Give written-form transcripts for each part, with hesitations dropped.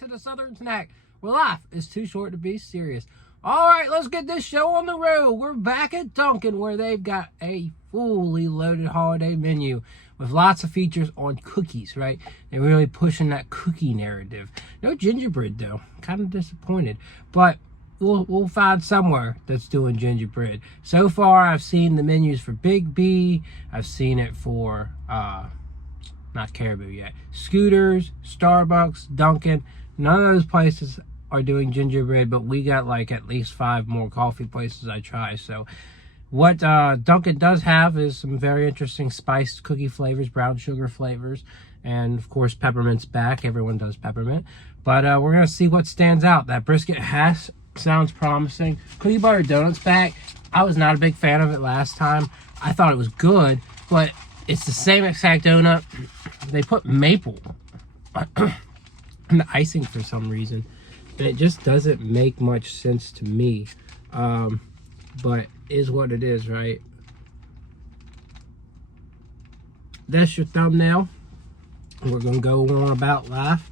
to the Southern Snack, where life is too short to be serious. All right, let's get this show on the road. We're back at Dunkin', where they've got a fully loaded holiday menu with lots of features on cookies, right? They're really pushing that cookie narrative. No gingerbread, though. Kind of disappointed. But we'll find somewhere that's doing gingerbread. So far, I've seen the menus for Big B. I've seen it for, not Caribou yet, Scooters, Starbucks, Dunkin'. None of those places are doing gingerbread, but we got like at least 5 more coffee places I try. So what Dunkin' does have is some very interesting spiced cookie flavors, brown sugar flavors, and of course peppermint's back. Everyone does peppermint. But we're going to see what stands out. That Brisket Hash sounds promising. Cookie butter donuts back. I was not a big fan of it last time. I thought it was good, but it's the same exact donut. They put maple in the icing for some reason, and it just doesn't make much sense to me. But is what it is, right? That's your thumbnail. We're gonna go on about life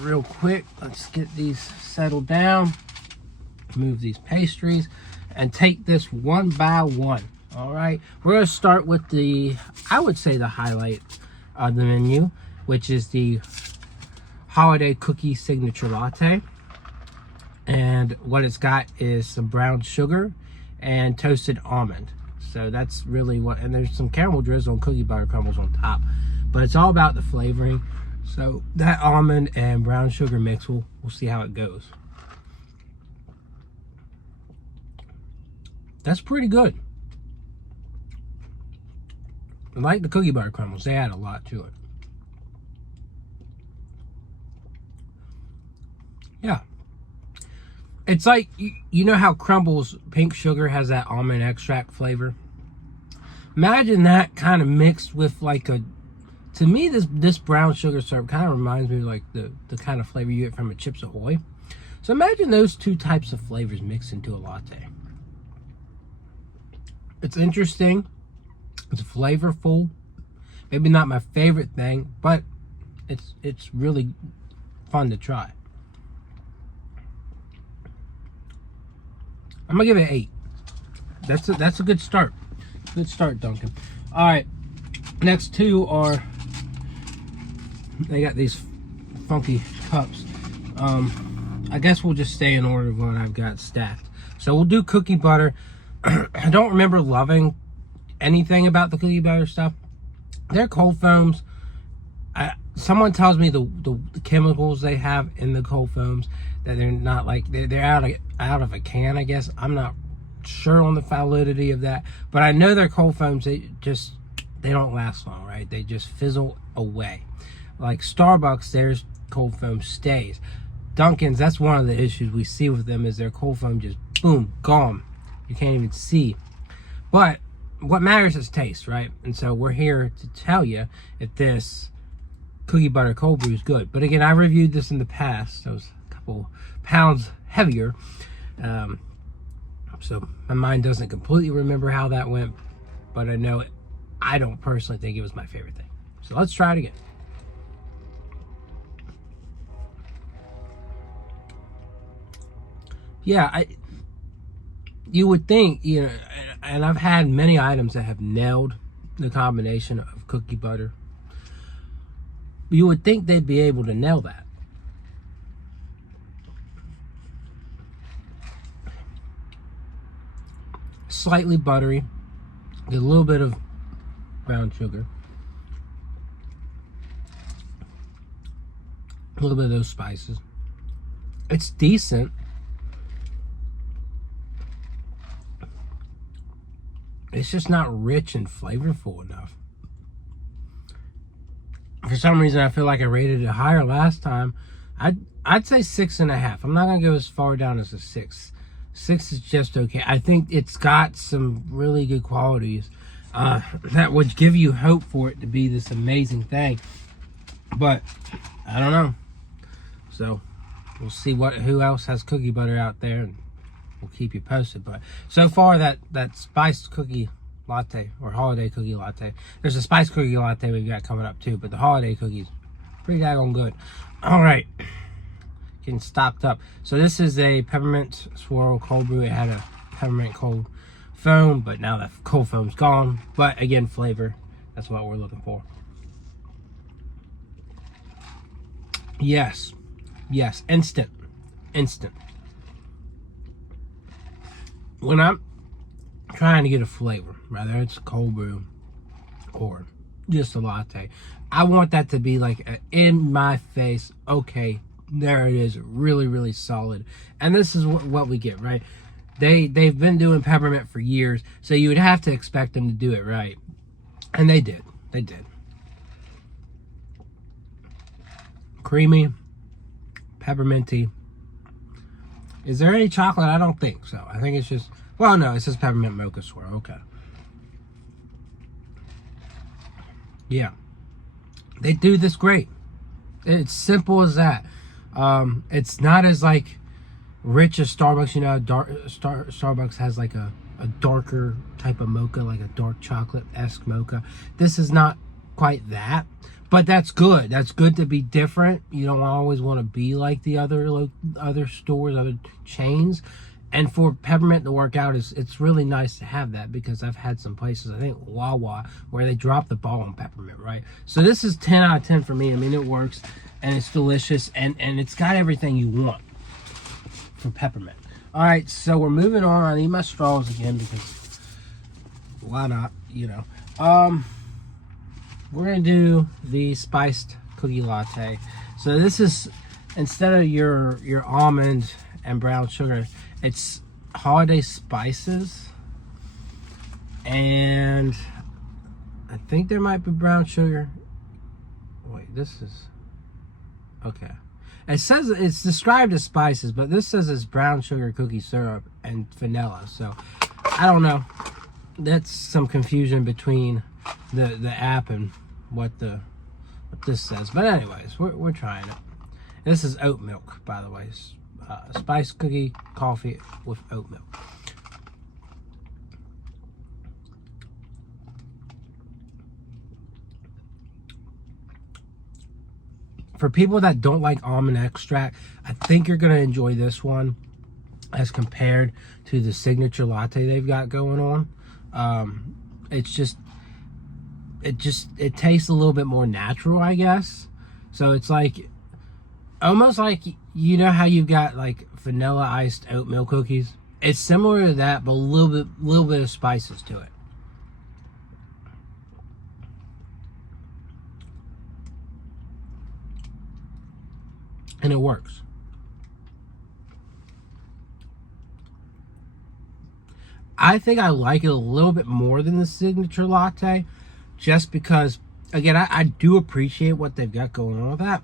real quick. Let's get these settled down, move these pastries, and take this one by one. All right, we're gonna start with the, I would say, the highlight of the menu, which is the Holiday Cookie Signature Latte. And what it's got is some brown sugar and toasted almond. So that's really what, and there's some caramel drizzle and cookie butter crumbles on top. But it's all about the flavoring. So that almond and brown sugar mix, we'll see how it goes. That's pretty good. I like the cookie butter crumbles. They add a lot to it. Yeah. It's like, you know how crumbles pink sugar has that almond extract flavor? Imagine that kind of mixed with like a, to me this brown sugar syrup kind of reminds me of like the kind of flavor you get from a Chips Ahoy. So imagine those two types of flavors mixed into a latte. It's interesting. It's flavorful. Maybe not my favorite thing, but it's really fun to try. I'm gonna give it an 8. That's a good start. Good start, Dunkin'. All right, next two are, they got these funky cups. I guess we'll just stay in order of what I've got stacked. So we'll do cookie butter. I don't remember loving anything about the cookie butter stuff. They're cold foams. Someone tells me the chemicals they have in the cold foams, that they're not like, they're out of a can, I guess. I'm not sure on the validity of that, but I know they're cold foams. They don't last long, right? They just fizzle away. Like Starbucks, there's cold foam stays. Dunkin's, that's one of the issues we see with them, is their cold foam just boom, gone. You can't even see. But what matters is taste, right? And so we're here to tell you if this cookie butter cold brew is good. But again, I reviewed this in the past. So it was a couple pounds heavier. So my mind doesn't completely remember how that went, but I know I don't personally think it was my favorite thing. So let's try it again. Yeah, you would think, you know, and I've had many items that have nailed the combination of cookie butter. You would think they'd be able to nail that. Slightly buttery, a little bit of brown sugar, a little bit of those spices. It's decent. It's just not rich and flavorful enough. For some reason, I feel like I rated it higher last time. I'd say 6.5. I'm not gonna go as far down as a 6. 6 is just okay. I think it's got some really good qualities that would give you hope for it to be this amazing thing. But I don't know. So we'll see who else has cookie butter out there, and we'll keep you posted. But so far, that spiced cookie latte, or holiday cookie latte. There's a spiced cookie latte we've got coming up too, but the holiday cookie's pretty daggone good. All right, getting stocked up. So this is a peppermint swirl cold brew. It had a peppermint cold foam, but now that cold foam's gone. But again, flavor, that's what we're looking for. Yes, yes, instant. When I'm trying to get a flavor, whether it's cold brew or just a latte, I want that to be like a in my face, okay, there it is, really, really solid. And this is what we get, right? They've been doing peppermint for years, so you would have to expect them to do it right. And they did. Creamy, pepperminty. Is there any chocolate? I don't think so. I think it's just, well, no, it says Peppermint Mocha Swirl. Okay. Yeah. They do this great. It's simple as that. It's not as like rich as Starbucks. You know, Starbucks has like a darker type of mocha, like a dark chocolate-esque mocha. This is not quite that. But that's good. That's good to be different. You don't always want to be like the other stores, other chains. And for peppermint to work out, it's really nice to have that, because I've had some places, I think Wawa, where they drop the ball on peppermint, right? So this is 10 out of 10 for me. I mean, it works, and it's delicious, and it's got everything you want for peppermint. All right, so we're moving on. I need my straws again, because why not, you know. We're going to do the spiced cookie latte. So this is, instead of your almond and brown sugar, it's holiday spices. And I think there might be brown sugar. Wait, this is, okay. It says it's described as spices, but this says it's brown sugar cookie syrup and vanilla. So I don't know. That's some confusion between the app and what this says. But anyways, we're trying it. This is Oatmilk, by the way. Spiced cookie coffee with Oatmilk. For people that don't like almond extract, I think you're going to enjoy this one as compared to the signature latte they've got going on. It tastes a little bit more natural, I guess. So it's like, almost like, you know how you've got like vanilla iced oatmeal cookies? It's similar to that, but a little bit of spices to it. And it works. I think I like it a little bit more than the signature latte, just because, again, I do appreciate what they've got going on with that.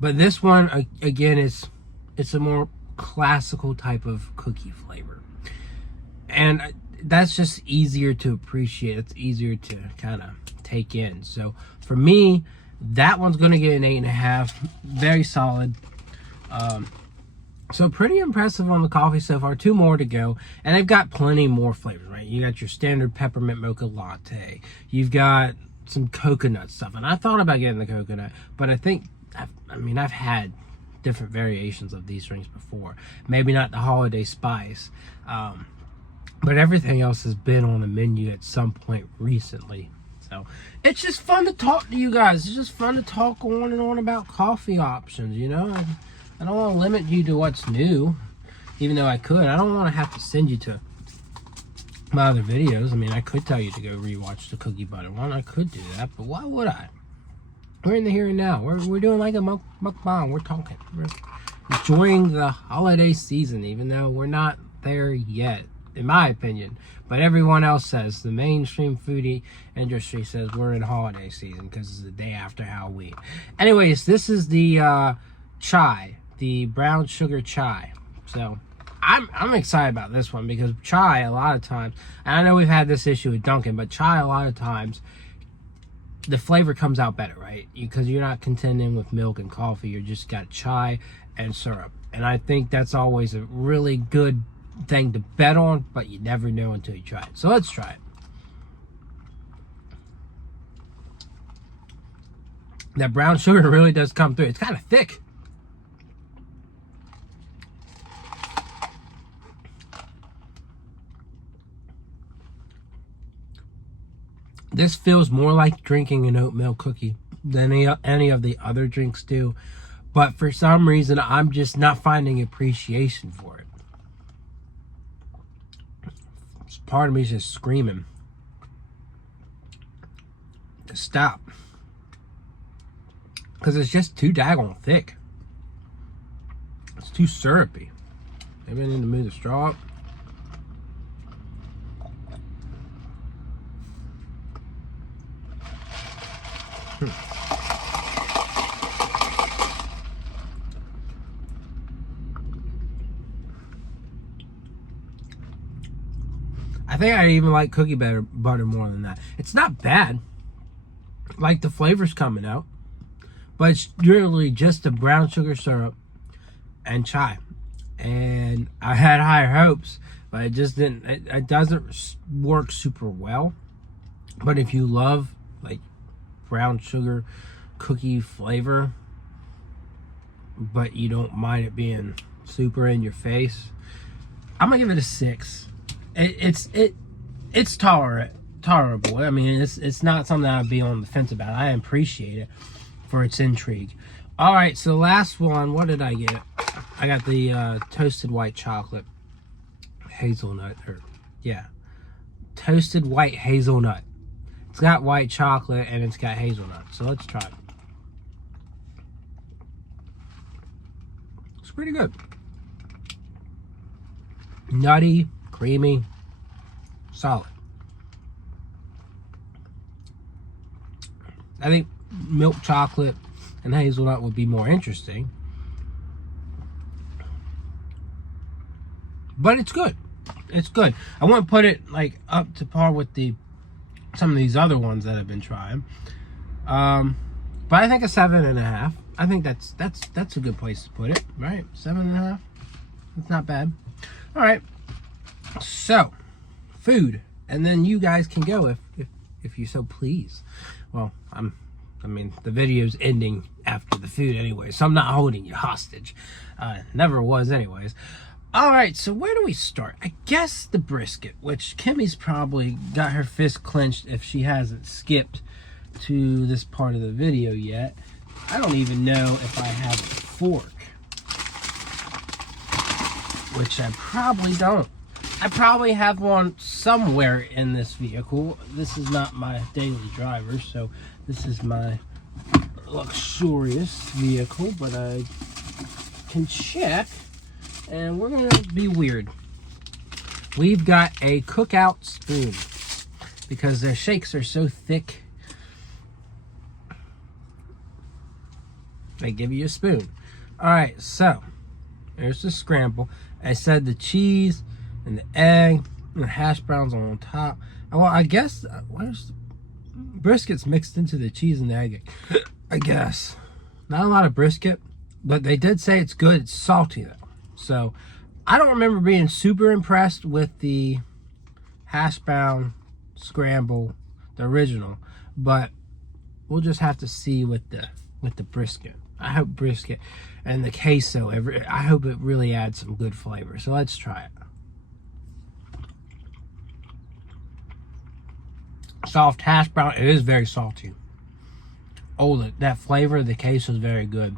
But this one, again, it's a more classical type of cookie flavor. And that's just easier to appreciate. It's easier to kind of take in. So for me, that one's going to get an 8.5. Very solid. So pretty impressive on the coffee so far. 2 more to go. And they've got plenty more flavors, right? You got your standard peppermint mocha latte. You've got some coconut stuff. And I thought about getting the coconut, but I think, I've had different variations of these drinks before. Maybe not the holiday spice. But everything else has been on the menu at some point recently. So it's just fun to talk to you guys. It's just fun to talk on and on about coffee options, you know? I don't want to limit you to what's new, even though I could. I don't want to have to send you to my other videos. I mean, I could tell you to go rewatch the cookie butter one. I could do that, but why would I? We're in the here and now. We're doing like a mukbang. We're talking. We're enjoying the holiday season, even though we're not there yet, in my opinion. But everyone else says, the mainstream foodie industry says we're in holiday season because it's the day after Halloween. Anyways, this is the chai, the brown sugar chai. So I'm excited about this one, because chai, a lot of times, and I know we've had this issue with Dunkin, but chai, a lot of times, the flavor comes out better, right? Because you're not contending with milk and coffee. You just got chai and syrup. And I think that's always a really good thing to bet on, but you never know until you try it. So let's try it. That brown sugar really does come through. It's kind of thick. This feels more like drinking an oatmeal cookie than any of the other drinks do. But for some reason, I'm just not finding appreciation for it. Part of me is just screaming to stop. Because it's just too daggone thick. It's too syrupy. Maybe I need to move the straw up. I think I even like cookie butter more than that. It's not bad. Like the flavor's coming out. But it's really just the brown sugar syrup and chai. And I had higher hopes, but it just didn't. It doesn't work super well. But if you love like brown sugar cookie flavor, but you don't mind it being super in your face, I'm gonna give it a 6. It's tolerable. I mean, it's not something I'd be on the fence about. I appreciate it for its intrigue. All right, so last one. What did I get? I got the toasted white chocolate hazelnut, toasted white hazelnut. It's got white chocolate and it's got hazelnut. So let's try it. It's pretty good. Nutty, creamy, solid. I think milk chocolate and hazelnut would be more interesting. But it's good. It's good. I wouldn't put it like up to par with some of these other ones that I've been trying. But I think a 7.5. I think that's a good place to put it, right? 7.5. It's not bad. All right. So, food, and then you guys can go if you so please. Well, I mean, the video's ending after the food anyway, so I'm not holding you hostage. Never was anyways. All right, so where do we start? I guess the brisket, which Kimmy's probably got her fist clenched if she hasn't skipped to this part of the video yet. I don't even know if I have a fork, which I probably don't. I probably have one somewhere in this vehicle. This is not my daily driver, so this is my luxurious vehicle, but I can check, and we're gonna be weird. We've got a cookout spoon because their shakes are so thick. They give you a spoon. All right, so there's the scramble. I said the cheese and the egg and the hash browns on top. Well, I guess where's the brisket's mixed into the cheese and the egg? I guess not a lot of brisket, but they did say it's good. It's salty though, so I don't remember being super impressed with the hash brown scramble, the original, but we'll just have to see with the brisket. I hope brisket and the queso, I hope it really adds some good flavor. So let's try it. Soft hash brown. It is very salty. Oh, that flavor of the queso is very good.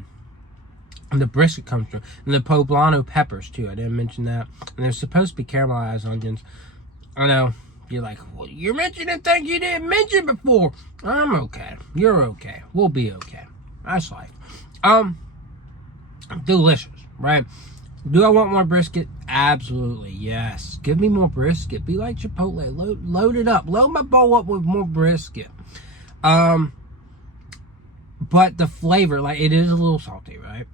And the brisket comes through. And the poblano peppers, too. I didn't mention that. And there's supposed to be caramelized onions. I know. You're like, well, you're mentioning things you didn't mention before. I'm okay. You're okay. We'll be okay. That's life. Delicious, right? Do I want more brisket? Absolutely, yes. Give me more brisket. Be like Chipotle. Load it up. Load my bowl up with more brisket. But the flavor, like, it is a little salty, right?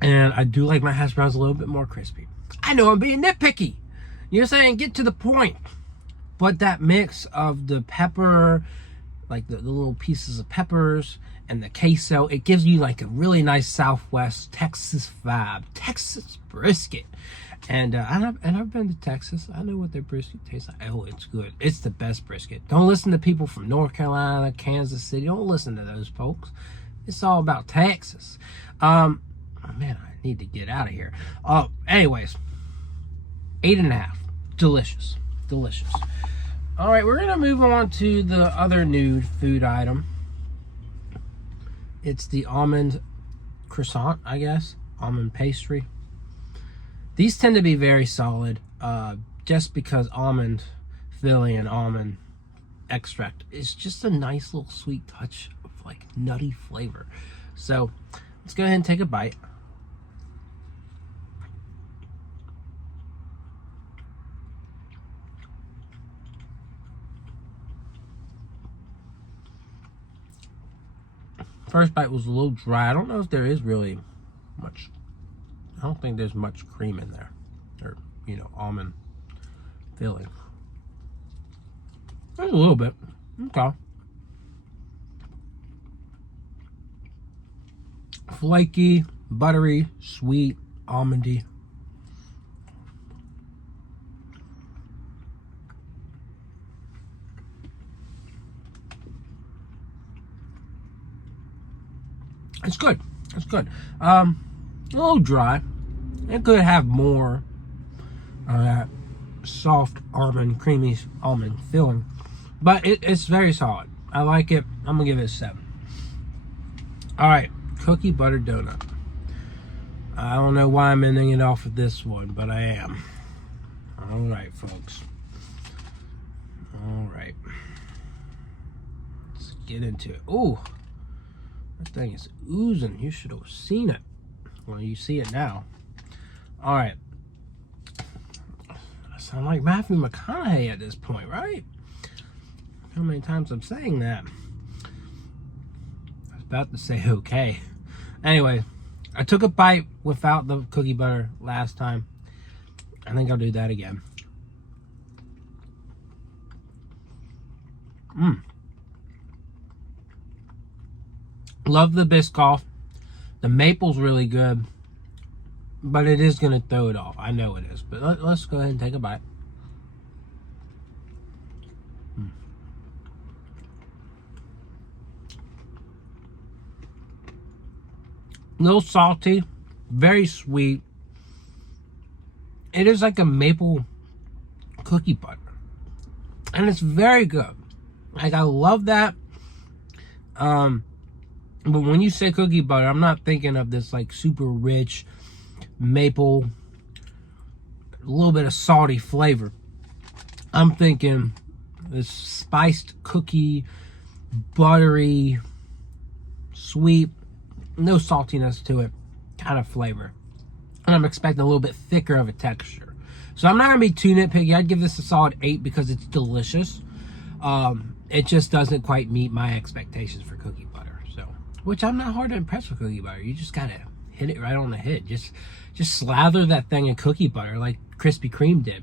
And I do like my hash browns a little bit more crispy. I know I'm being nitpicky. You're saying get to the point. But that mix of the pepper, like the little pieces of peppers, and the queso, it gives you like a really nice Southwest Texas vibe. Texas brisket. And I've been to Texas. I know what their brisket tastes like. Oh, it's good. It's the best brisket. Don't listen to people from North Carolina, Kansas City. Don't listen to those folks. It's all about Texas. Oh man, I need to get out of here. Anyways, 8.5. Delicious. Delicious. All right, we're going to move on to the other new food item. It's the almond croissant, I guess. Almond pastry. These tend to be very solid, just because almond filling and almond extract is just a nice little sweet touch of like nutty flavor. So let's go ahead and take a bite. First bite was a little dry. I don't know if there is really much. I don't think there's much cream in there, or almond filling. There's a little bit. Okay. Flaky, buttery, sweet, almondy. It's good. It's good. A little dry. It could have more of that soft almond, creamy almond filling, but it's very solid. I like it. I'm gonna give it a 7. All right, cookie butter donut. I don't know why I'm ending it off with this one, but I am. All right, folks. All right. Let's get into it. Ooh. That thing is oozing. You should have seen it. Well, you see it now. All right. I sound like Matthew McConaughey at this point, right? How many times I'm saying that? I was about to say okay. Anyway, I took a bite without the cookie butter last time. I think I'll do that again. Love the Biscoff. The maple's really good, but it is going to throw it off. I know it is, but let's go ahead and take a bite. A little salty, very sweet. It is like a maple cookie butter, and it's very good. Like, I love that. But when you say cookie butter, I'm not thinking of this like super rich maple, a little bit of salty flavor. I'm thinking this spiced cookie, buttery, sweet, no saltiness to it kind of flavor. And I'm expecting a little bit thicker of a texture. So I'm not going to be too nitpicky. I'd give this a solid 8 because it's delicious. It just doesn't quite meet my expectations for cookie butter. Which I'm not hard to impress with cookie butter. You just gotta hit it right on the head. Just slather that thing in cookie butter like Krispy Kreme did.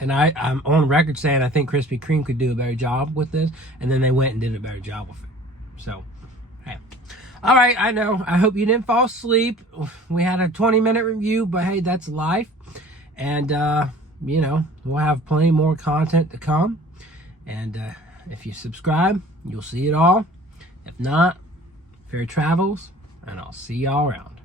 And I'm on record saying I think Krispy Kreme could do a better job with this, and then they went and did a better job with it. So, hey. All right, I know. I hope you didn't fall asleep. We had a 20-minute review, but hey, that's life. And, we'll have plenty more content to come. And if you subscribe, you'll see it all. If not, fair travels, and I'll see y'all around.